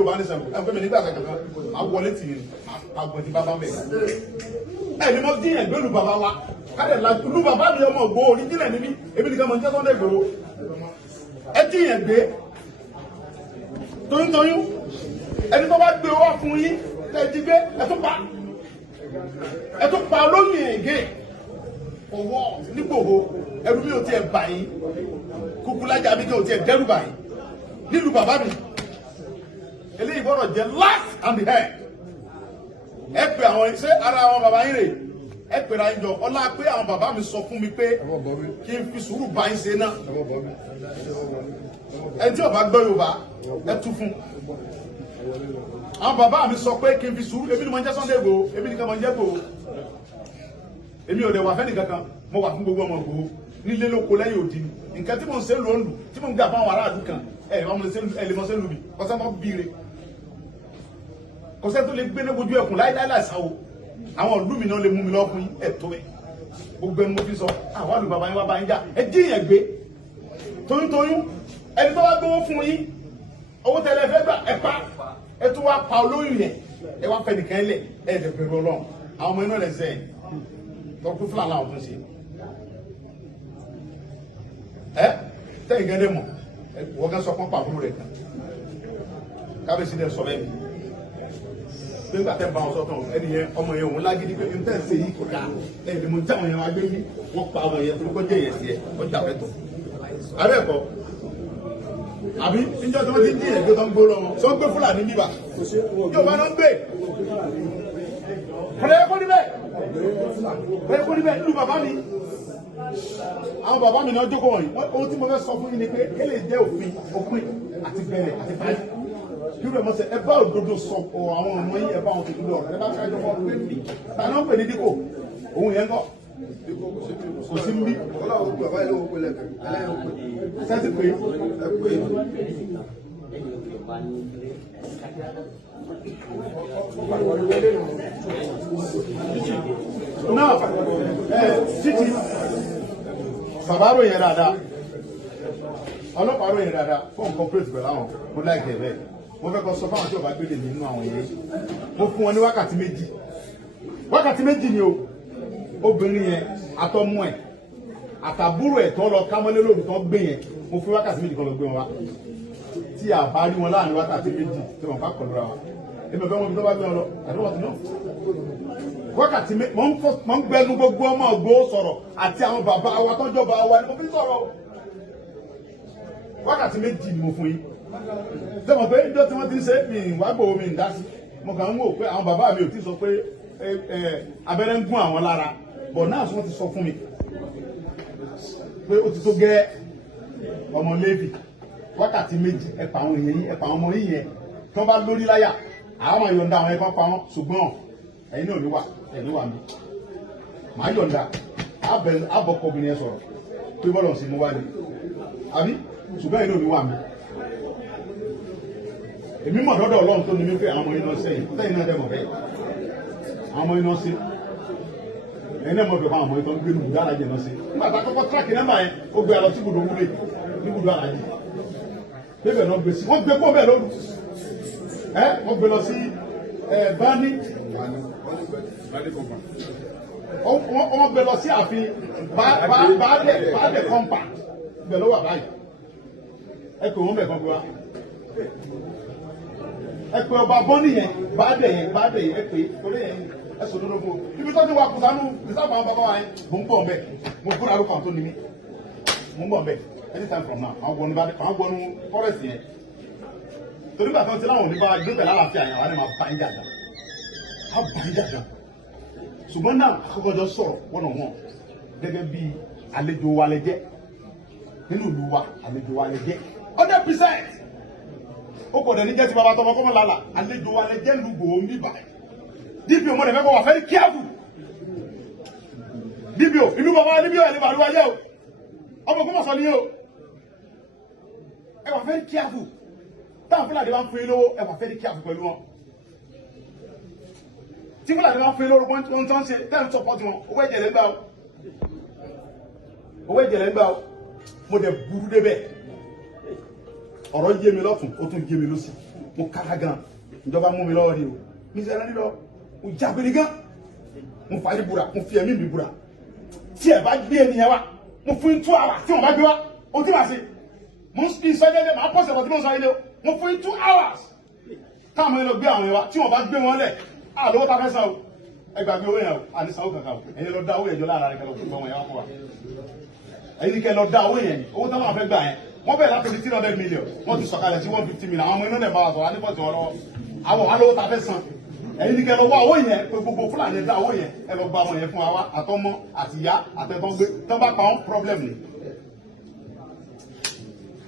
Yorùbá ní sẹ́wọ̀n ẹ̀fọ́ mi nígbà kankan máa wọlé tì í àgbọ̀n ti bàbá mẹ́. Ẹ̀ ni mo díyàn gbé lu bàbá wa kálẹ̀ la lu bàbá mi ọmọ ògbó oríjìnlẹ̀ níbí èmi nìkan mọ̀ ní jẹ́ Sunday Igboho. Ẹ díyàn gbé toyúntoyún ẹni tó bá gbé owó fún yín lẹ́ẹ̀dí gbé ẹ tún pa olóyìn ègé ọwọ́ nígbòho ẹrú mi ò tiẹ̀ bà yín kúkúlájà mi kí ò tiẹ̀ dẹ́rù bà yín nílùú bàbá mi eléyìí gbọ́dọ̀ jẹ́ last and the head ẹ pè àwọn ṣé ara àwọn bàbá yín rè ẹ pèrè àyìnjọ ọlá pé àwọn bàbá mi sọ fún mi pé kí n fi sùúrù bá yín ṣe náà ẹ tí ó bá gbọ́ Yorùbá ẹ tú fún àwọn bàbá mi sọ pé kí n fi sùúrù èmi ni mo ń jẹ́ Sunday Igboho èmi nìkan mo ń jẹ́ Igboho èmi ò lè wà fẹ́ni kankan mo wà fún gbogbo ọmọ Igboho nílé lóko lẹ́yìn òdì nǹkan tí mo ń ṣe lóńdù tí mo ń gbà fún àwọn aráàlú kan ẹ lè mọ sẹ́lù mi kọ́sẹ́ mọ́ bíire kọ́sẹ́ tó lè gbé ní ojú ẹkùn láíláí láìsáwò àwọn ìlú mi náà lè mú mi lọ fún ẹ̀tọ́ ẹ̀ gbogbo ẹni mo fi sọ àwọn àlù bàbá yín wá bá yín jà ẹ díyàn gbé toyúntoyún ẹni tó bá gbówó fún yín owó tẹ́lẹ̀ fẹ́ gbà ẹ pa ẹ tún wá pa olóyún yẹn ẹ wá fẹ́ nìkan lẹ̀ ẹ dẹ̀ bẹ̀rù Ọlọ́run àwọn ọmọ iná rẹ̀ sẹ́ tọ́kú fúlàní àwọn tó ń ṣe ẹ tẹ́yìn gẹ́gẹ́ mọ̀ wọ́n gẹ́ sọ pọ́n pàbúrò rẹ̀ kan kábíyèsí dẹ̀ sọ bẹ́ẹ̀ nígbà tẹ́ ń bá wọn sọ́tọ̀ ẹni yẹn ọmọ yẹn òun lágídí pé n tẹ́ ṣe yìí kò dáa ẹni mo já àwọn yẹn wá gbé yìí wọ́n pa àwọn yẹn torí kó jẹ́ yẹn sí ẹ wọ́n jà wẹ́tọ̀ abẹ́ẹ̀kọ́ àbí níjọ́ tí wọ́n ti ń dín ẹ̀gbẹ́ tó ń gbó lọ́wọ́ sọ gbé fúlàní bíbà yóò bá náà gbé ọ̀rẹ́ kó níbẹ̀ ọ̀rẹ́ kó níbẹ̀ nínú bàbá mi àwọn bàbá mi náà jókòó wọ̀nyí ohun tí mo fẹ́ sọ fún yín ni pé kéle jẹ́ òfin àti bẹ̀rẹ̀ àti parí kí ló mọ̀ sẹ́ ẹ bá òdodo sọ ọ àwọn ọmọ yín ẹ bá wọn tuntun lọ ẹ bá fẹ́ jọmọ pé mi tàná ń pè ní dípò òun yẹn kọ́ kò sí níbí sẹ́sì pé náà títí bàbá ròyìn dáadáa ọlọ́pàá ròyìn dáadáa fún nǹkan pírèsì pẹ̀lú àwọn mo láìpẹ́ bẹ́ẹ̀ mo fẹ́ kọ́ sọ fáwọn tí ò bá gbélé mi nínú àwọn yẹn mo fún wọn ní wákàtí méjì ni o obìnrin yẹn àtọmú ẹ̀ àtàbúrò ẹ̀ tó lọ kámọ́lé lóru tó gbé yẹn mo fún wákàtí méjì kan lọ gbé wọn wá tí a bá rí wọn láàrin wákàtí méjì tí wọn bá kọlu ra wa èmi ò fẹ́ wọn bí tó bá gbé wọn lọ àdúgbò tó náà wákàtí méjì mo ń gbẹnu gbogbo ọmọ Ìgbòho sọ̀rọ̀ àti àwọn bàbá wa tọ́jọ́ bá wa ni mo fi sọ̀rọ̀ wákàtí méjì ni mo fún yín sẹ́wọ̀n pé ìjọ tí wọ́n ti ń ṣe mi ìwà Ìgbòho mi ń dá sí mo kàn ń wò pé àwọn bàbá mi ò tí sọ pé abẹ́rẹ́ ń gún àwọn lára bọ̀ náà wọ́n ti sọ fún mi pé ó ti tó gẹ́ ọmọ Léfì wákàtí méjì ẹ̀pà àwọn èèyàn yìí ẹ̀pà àwọn ọmọ yìí yẹn tí wọ́n bá lórí láyà àwọn máa yọ̀ǹda àwọn ẹ̀kọ́ pa wọn ṣùgbọ́n ẹ̀yin náà ní wà ẹ̀ní wà mí màá yọ̀ǹda àbọ̀kọ̀ obìnrin yẹn sọ̀rọ̀ pé bọ́lọ̀ sí mú wá ní àbí ṣùgbọ́n ẹ̀yin náà ní wà mí èmi mọ̀ lọ́dọ̀ Ọlọ́run tó ní mí pé àwọn ọmọ iná sẹ́yìn sẹ́yìn náà dẹ̀mọ̀ bẹ́ẹ̀ àwọn ọmọ iná sí ẹ̀yin náà mọ̀ bẹ̀ fún àwọn ọmọ iná gbé nùgbù dára jẹ̀ náà sí nígbà tá a kọ́kọ́ tíráàkì nẹ́mbà yẹn ó gbé alọ sí ibùdó wúlé níbùdó àlàjì bébẹ̀ náà gbé sí wọ́n gbé pọ́ bẹ́ẹ̀ lóru wọ́n gbé lọ sí bání wọ́n gbé lọ sí ààfin báàdẹ̀ kọ́ńpà ibẹ̀ ló wà báyìí ẹ pè wọ́n bẹ̀ kan gbé wa ẹ pè ọba bọ́ọ̀nì yẹn báàdẹ̀ yẹn ẹ pè torí yẹn ẹ sọ lórí fún ibi tó ti wà kùsánú ìsáàbù àwọn bàbá wa yẹn mò ń bọ̀ mbẹ mo fúnra ló kàn tó ní mi mò ń bọ̀ mbẹ anytime from now àwọn gbọnú forest yẹn torí bàtà tí láwọn oníbà gbé pẹ̀lú àlàáfíà yẹn wà ní máa bá ń jàjà á bá ń jàjà ṣùgbọ́n náà àkọ́kọ́jọ́ sọ̀rọ̀ wọ́n náà wọ́n gẹ́gẹ́ bí àlejò wa lẹ jẹ́ nínú ìlú wa àlejò wa lẹ jẹ́ 100% ó kò dẹ̀ ní jẹ́ ti bàbá tọmọ kọ́mọ lálà àlejò wa lẹ jẹ́ ìlú Ìgbòho ń bíbà DPO mo dẹ̀ fẹ́ kọ́ wà very careful DPO ìlú bàbá DPO ẹ̀ lè bàlúwà yẹ o ọmọ kọ́mọ sọ ni yẹ o ẹ wà very careful táwọn Fúlàní bá ń fún yín lówó ẹ wà very careful pẹ̀lú wọn tí Fúlàní bá ń fún yín lówó wọn tó ń ṣe tẹ́ ń support wọn owó ẹ̀jẹ̀ lẹ́ ń gbà o owó ẹ̀jẹ̀ lẹ́ ń gbà o mo dẹ̀ burú débẹ̀ ọ̀rọ̀ yé mi lọ́tún ó tún yé mi lọ́sì mo kára gan ìjọba mú mi lọ́wọ́ ni o mi sẹ́yìn nílọ mo jágbére gan mo fàáyé búra mo fi ẹ̀mí mi búra tí ẹ bá gbé ènìyàn wa mo fún 2 hours tí wọn bá gbé wa o tí ma ṣe mo ń spin sọ́jẹ́dẹ́ máa pọ̀ sẹ̀pọ̀ tí mo ń sọ ilé o mo fún 2 hours káàmù ẹ lọ gbé àwọn yẹn wa tí wọn bá gbé wọn lẹ̀ àlówó ta fẹ́ san o ẹ gbàgbé owó yẹn o àní sanwó kankan o ẹ̀yin lọ dá owó yẹn jọ lára rẹ kẹlẹ́ òkú wọn yẹn wá fún wa ẹ̀yin kẹ lọ dá owó yẹn owó táwọn afẹ́ gbà yẹn wọ́n bẹ̀rẹ̀ láti 300 million wọ́n ti sọ̀kalẹ̀ sí 150 million àwọn ọmọ inú ẹ̀ bá wa sọ̀rọ̀ alẹ́pọ̀tì wọn lọ́wọ́ àwọn alówó ta fẹ́ san ẹ̀yin ní kẹ lọ wá owó yẹn pé gbogbo Fúlàní dá owó yẹn ẹ lọ gba ọmọ yẹn fún wa àtọmọ àtìyá àtẹ̀tọ́ gbé tán bá pa wọn problem ni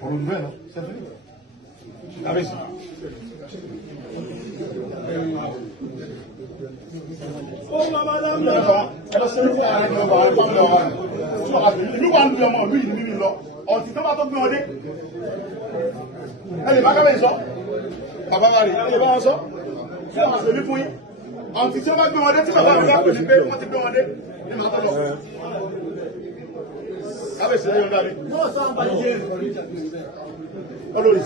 ọ̀rọ̀ ìlú ẹ̀ lọ sẹ́fẹ́ kábíyèsí. ìlú wa ń lu ọmọ ìlú yìí nínú lọ ọtí tó bá tó gbé wọn dé ẹ lè má kábíyèsí sọ bàbá wa rè é lè bá wọn sọ kí wọn àṣẹ mi fún yín ọtí tí wọn bá gbé wọn dé tí bàbá mi bá pè ní pé wọn ti gbé wọn dé ní màá tó lọ kábíyèsí lẹ́yìn ọ̀dà mi. Olórí.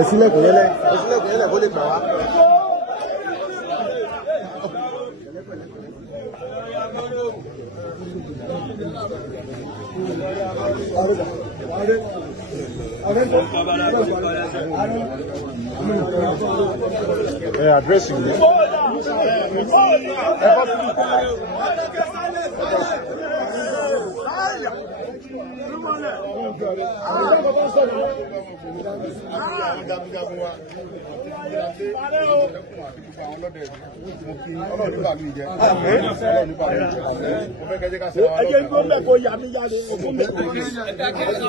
Ẹ̀sílẹ̀ kò yẹlẹ̀ kó lè gbà wá. Addressing me.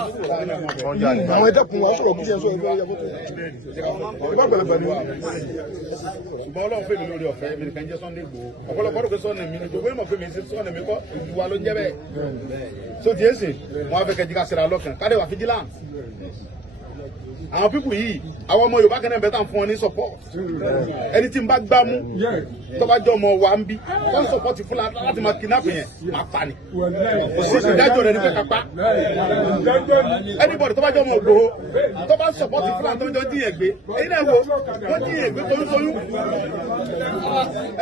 Àwọn ẹ̀dẹ́kùn wa sọ̀rọ̀ bí ṣe ń sọ ìgbà ìyàwó tó ìgbà pẹ̀lẹ́pẹ̀lú ṣùgbọ́n Ọlọ́run fèmí lórí ọ̀fẹ́ mi nìkan jẹ́ Sunday Igboho ọ̀pọ̀lọpọ̀ ọdún pé sọ́ọ̀nì mi ni gbogbo ìmọ̀ fèmí sí sọ́ọ̀nì mi kọ́ ìwà ló ń jẹ́ bẹ́ẹ̀ so tiẹ̀ sè wọ́n á fẹ́ kẹ́jí ká ṣe ra lọ́kàn ká dé wà vigilance àwọn pípù yìí àwọn ọmọ Yorùbá kan náà bẹ́ẹ̀ tà ń fún wọn ní support ẹni tí n bá gbá mú tó bá jọ ọmọ wa ń bí tó ń support Fúlàní láti máa kidnap yẹn máa pa ni kò sí ìdájọ́ rẹ̀ ní pé ká pa anybody tó bá jọ ọmọ Ìgbòho tó bá ń support Fúlàní tó ń jọ díyẹn gbé èyí náà wo wọ́n díyẹn gbé toyún toyún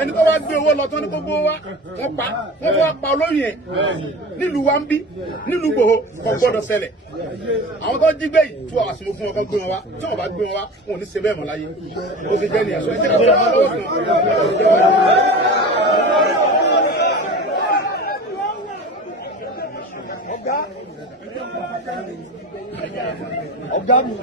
ẹni tó wá gbé owó lọ tó ní gbogbo wa wọ́n wá pa olóyìn yẹn nílùú wa ń bí nílùú Ìgbòho kò gbọ́dọ̀ ṣẹlẹ̀ àwọn tó jí gbé yìí tú àwọn àsìmọ́ fún wọn kó gbé wọn wá tí wọn bá gbé wọn wá wọn ò ní ṣe bẹ́ẹ̀ mọ́ láyé ó ti jẹ́ nìyẹn sọ ẹ jẹ́ ká fẹ́ràn lọ́wọ́ kan. Ọ̀gá mi.